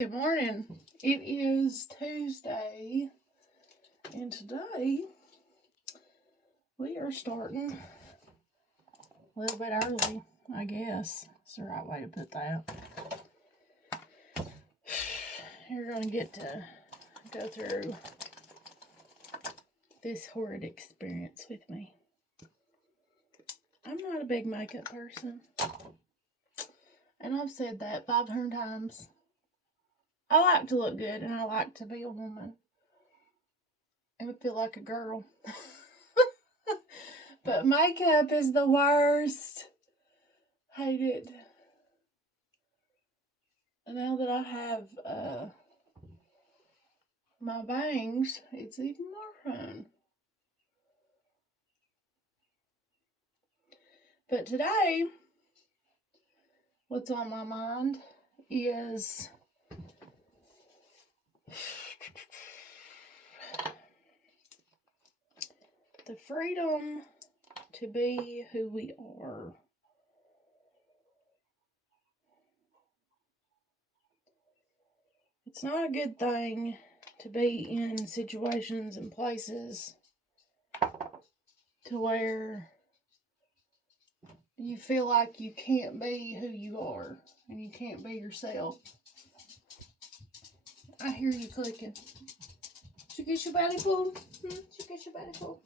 Good morning. It is Tuesday, and today we are starting a little bit early, I guess. That's the right way to put that. You're going to get to go through this horrid experience with me. I'm not a big makeup person, and I've said that 500 times. I like to look good, and I like to be a woman and feel like a girl. But makeup is the worst. Hate it. And now that I have my bangs, it's even more fun. But today, what's on my mind is the freedom to be who we are. It's not a good thing to be in situations and places to where you feel like you can't be who you are and you can't be yourself. I hear you clicking. Did you get your belly full? Did you get your belly full?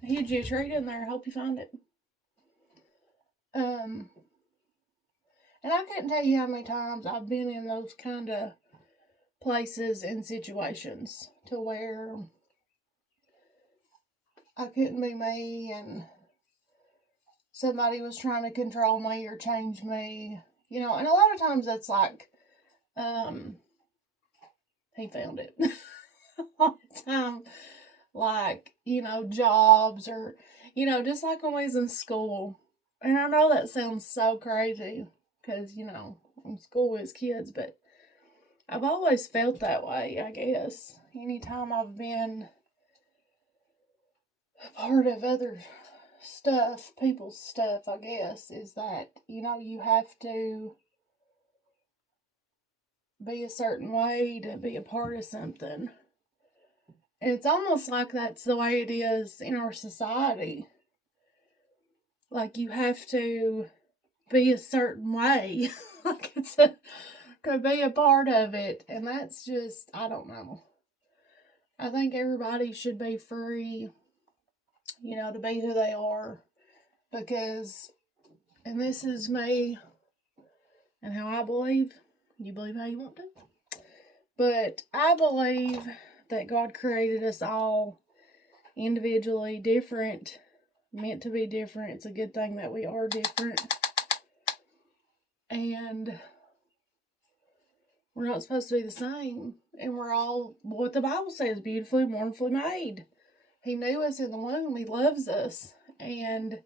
I hid you a treat in there. I hope you find it. And I couldn't tell you how many times I've been in those kind of places and situations to where I couldn't be me and somebody was trying to control me or change me, and a lot of times that's like, he found it. A lot of time, like, jobs or, just like when we was in school. And I know that sounds so crazy because, in school as kids, but I've always felt that way, I guess. Anytime I've been a part of other stuff, people's stuff, I guess, is that, you have to be a certain way to be a part of something. And it's almost like that's the way it is in our society. Like you have to be a certain way. Like to be a part of it. And that's just, I don't know. I think everybody should be free, to be who they are. Because, and this is me and how I believe. You believe how you want to. But I believe that God created us all individually different, meant to be different. It's a good thing that we are different. And we're not supposed to be the same. And we're all what the Bible says, beautifully, wonderfully made. He knew us in the womb. He loves us. And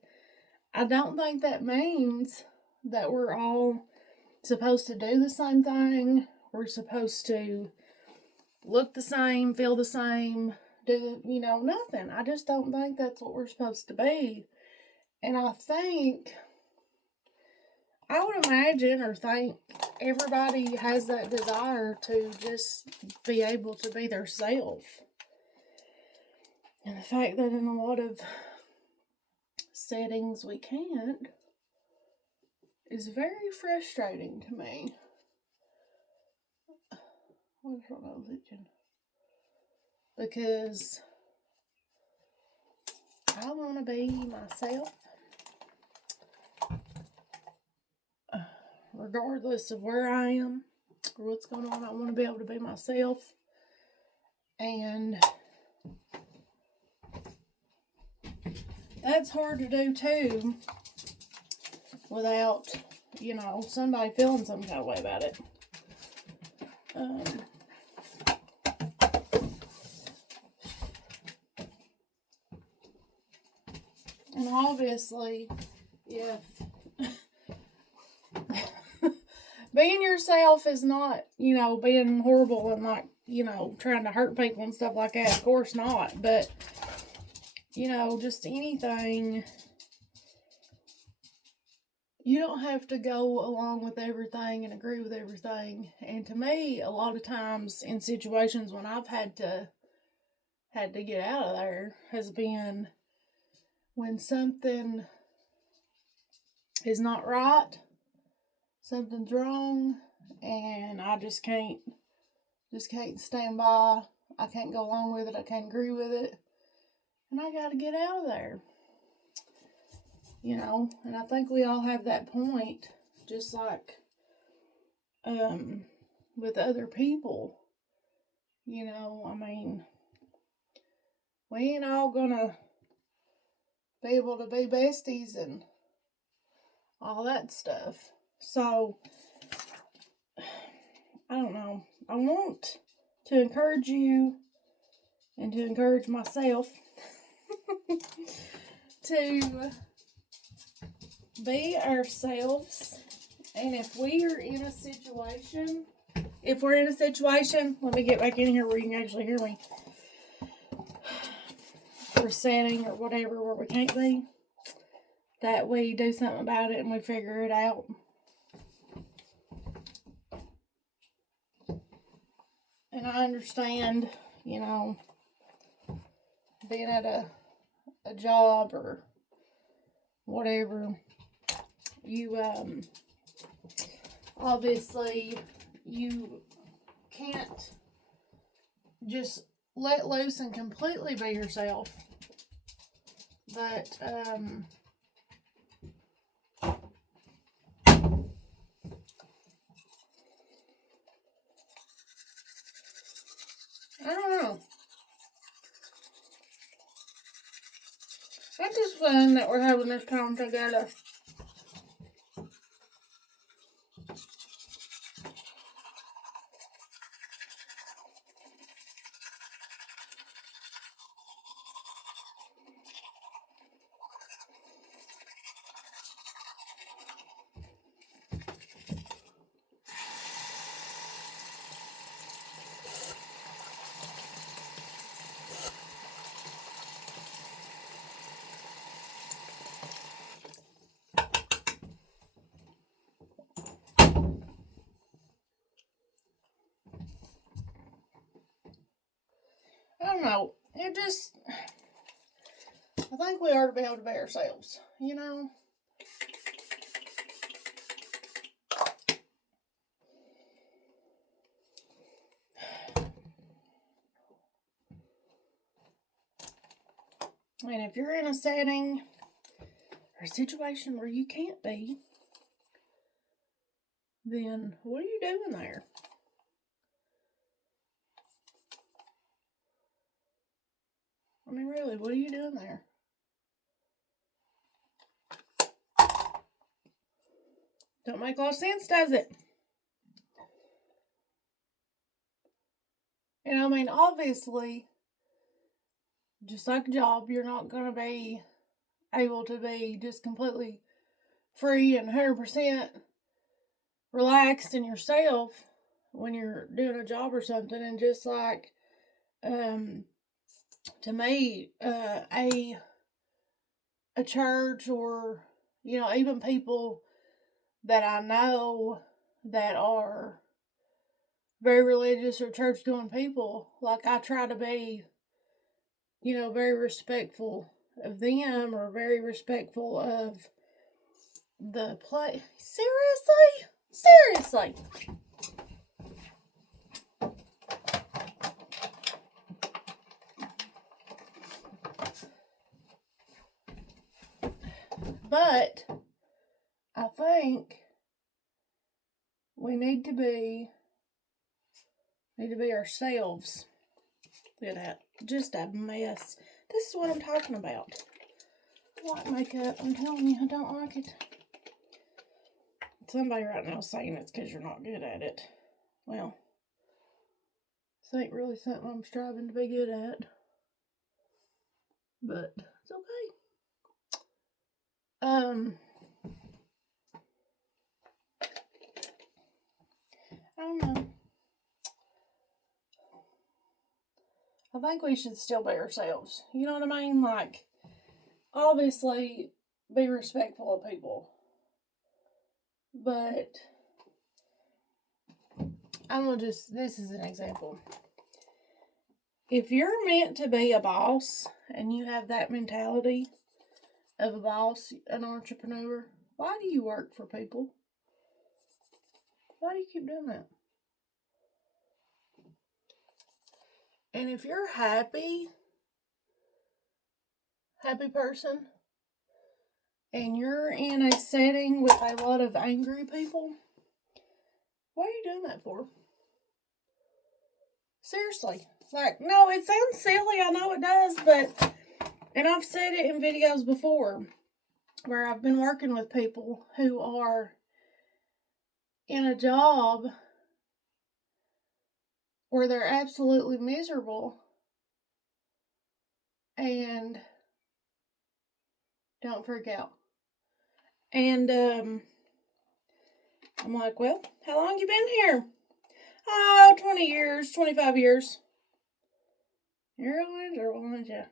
I don't think that means that we're all supposed to do the same thing. We're supposed to look the same, feel the same, do, nothing. I just don't think that's what we're supposed to be. And I would imagine or think everybody has that desire to just be able to be their self. And the fact that in a lot of settings we can't is very frustrating to me. What's wrong with religion? Because I want to be myself. Regardless of where I am or what's going on, I want to be able to be myself. And that's hard to do too without, somebody feeling some kind of way about it. And obviously, if being yourself is not, being horrible and like, trying to hurt people and stuff like that, of course not. But, just anything you don't have to go along with everything and agree with everything. And to me, a lot of times in situations when I've had to get out of there has been when something is not right, something's wrong, and I just can't stand by. I can't go along with it. I can't agree with it. And I got to get out of there. And I think we all have that point, just like with other people. I mean, we ain't all gonna be able to be besties and all that stuff. So, I don't know. I want to encourage you and to encourage myself to be ourselves. And if we're in a situation, let me get back in here where you can actually hear me. For a setting or whatever where we can't be, that we do something about it and we figure it out. And I understand, being at a job or whatever, you obviously you can't just let loose and completely be yourself. But I don't know. It's just fun that we're having this time together. I don't know. I think we ought to be able to be ourselves, And if you're in a setting or a situation where you can't be, then what are you doing there? I mean, really, what are you doing there? Don't make a lot of sense, does it? And I mean, obviously, just like a job, you're not going to be able to be just completely free and 100% relaxed in yourself when you're doing a job or something. And just like, to me, a church or, even people that I know that are very religious or church going people, like I try to be, very respectful of them or very respectful of the place. Seriously. But I think we need to be ourselves. Look at that. Just a mess. This is what I'm talking about. I like makeup. I'm telling you, I don't like it. Somebody right now is saying it's because you're not good at it. Well, this ain't really something I'm striving to be good at. But it's okay. I don't know. I think we should still be ourselves. You know what I mean? Like, obviously, be respectful of people. But this is an example. If you're meant to be a boss and you have that mentality of a boss, an entrepreneur, why do you work for people? Why do you keep doing that? And if you're happy person, and you're in a setting with a lot of angry people, what are you doing that for? Seriously. Like, no, it sounds silly, I know it does, but, and I've said it in videos before, where I've been working with people who are in a job where they're absolutely miserable and don't freak out. And I'm like, well, how long you been here? Oh, 20 years, 25 years. You're a miserable, aren't you?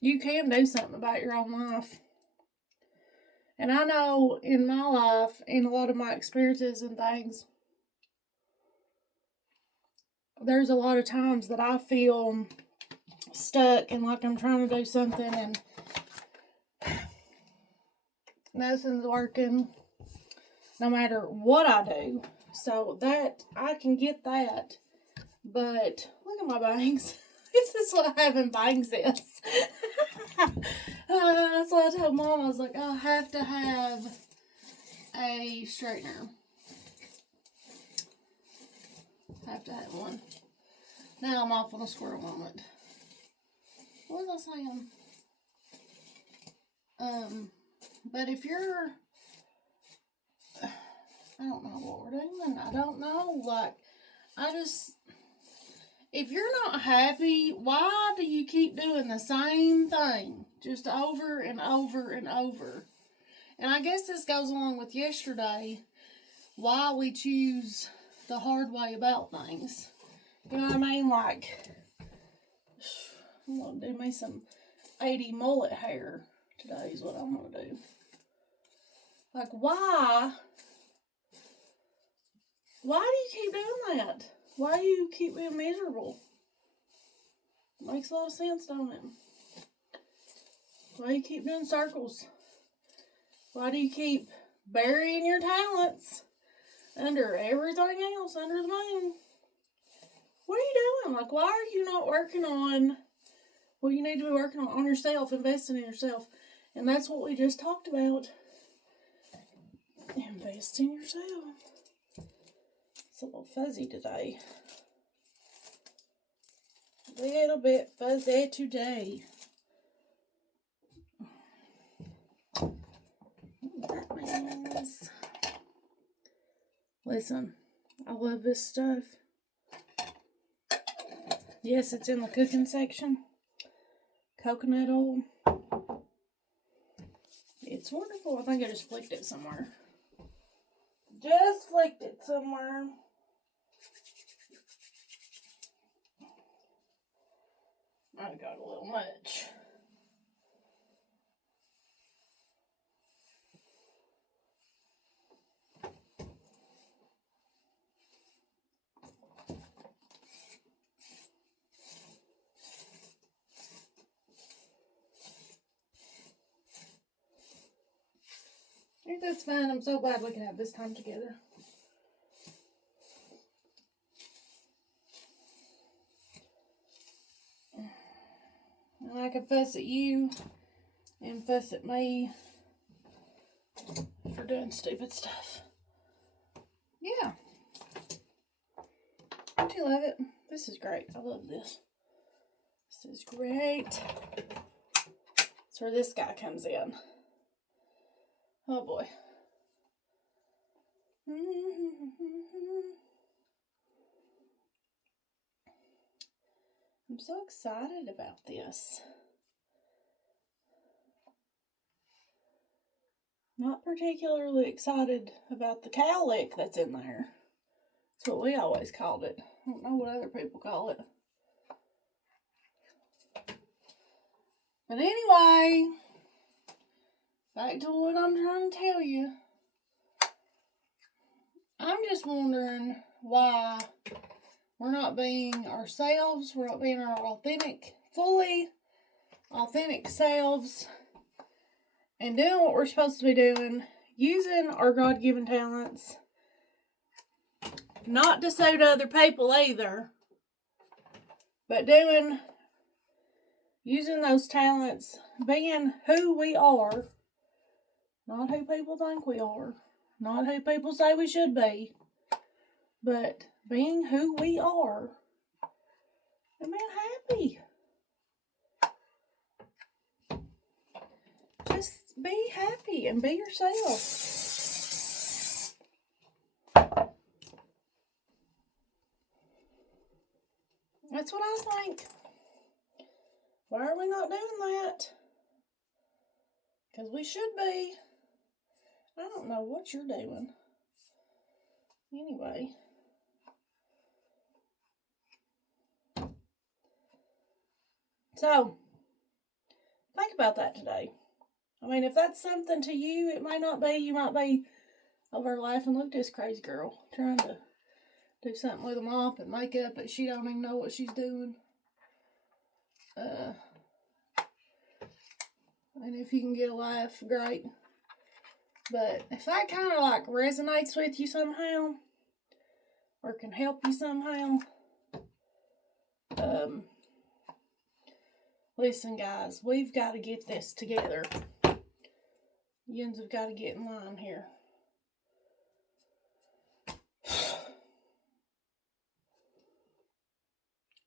You can do something about your own life. And I know in my life, in a lot of my experiences and things, there's a lot of times that I feel stuck and like I'm trying to do something and nothing's working, no matter what I do. So that, I can get that. But look at my bangs. This is what having bangs is. That's what I told Mom. I was like, I have to have a straightener. Have to have one. Now I'm off on a squirrel moment. What was I saying? But if you're, I don't know what we're doing. I don't know. Like, if you're not happy, why do you keep doing the same thing? Just over and over and over. And I guess this goes along with yesterday, why we choose the hard way about things. You know what I mean? Like, I'm going to do me some 80 mullet hair today is what I'm going to do. Like, why? Why do you keep doing that? Why do you keep being miserable? Makes a lot of sense, don't it? Why do you keep doing circles? Why do you keep burying your talents under everything else, under the moon? What are you doing? Like, why are you not working on what you need to be working on yourself, investing in yourself? And that's what we just talked about. Invest in yourself. It's a little fuzzy today. A little bit fuzzy today. That means, listen, I love this stuff. Yes, it's in the cooking section. Coconut oil. It's wonderful. I think I just flicked it somewhere. Just flicked it somewhere. I got a little much. I think that's fine. I'm so glad we can have this time together. And I can fuss at you and fuss at me for doing stupid stuff. Yeah. Don't you love it? This is great. I love this. This is great. That's where this guy comes in. Oh boy. I'm so excited about this. Not particularly excited about the cowlick that's in there. That's what we always called it. I don't know what other people call it. But anyway, back to what I'm trying to tell you. I'm just wondering why we're not being ourselves. We're not being our fully authentic selves and doing what we're supposed to be doing, using our God-given talents. Not to suit other people either, but using those talents, being who we are, not who people think we are, not who people say we should be, but being who we are and being happy. Just be happy and be yourself. That's what I think. Why are we not doing that? Because we should be. I don't know what you're doing. Anyway. So, think about that today. I mean, if that's something to you, it might not be. You might be over laughing. Look at this crazy girl trying to do something with a mop and makeup, but she don't even know what she's doing. And if you can get a laugh, great. But if that kind of like resonates with you somehow, or can help you somehow, listen guys, we've got to get this together. Yins have got to get in line here.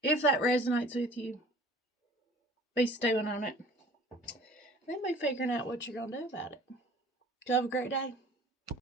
If that resonates with you, be stewing on it. Then be figuring out what you're going to do about it. Have a great day.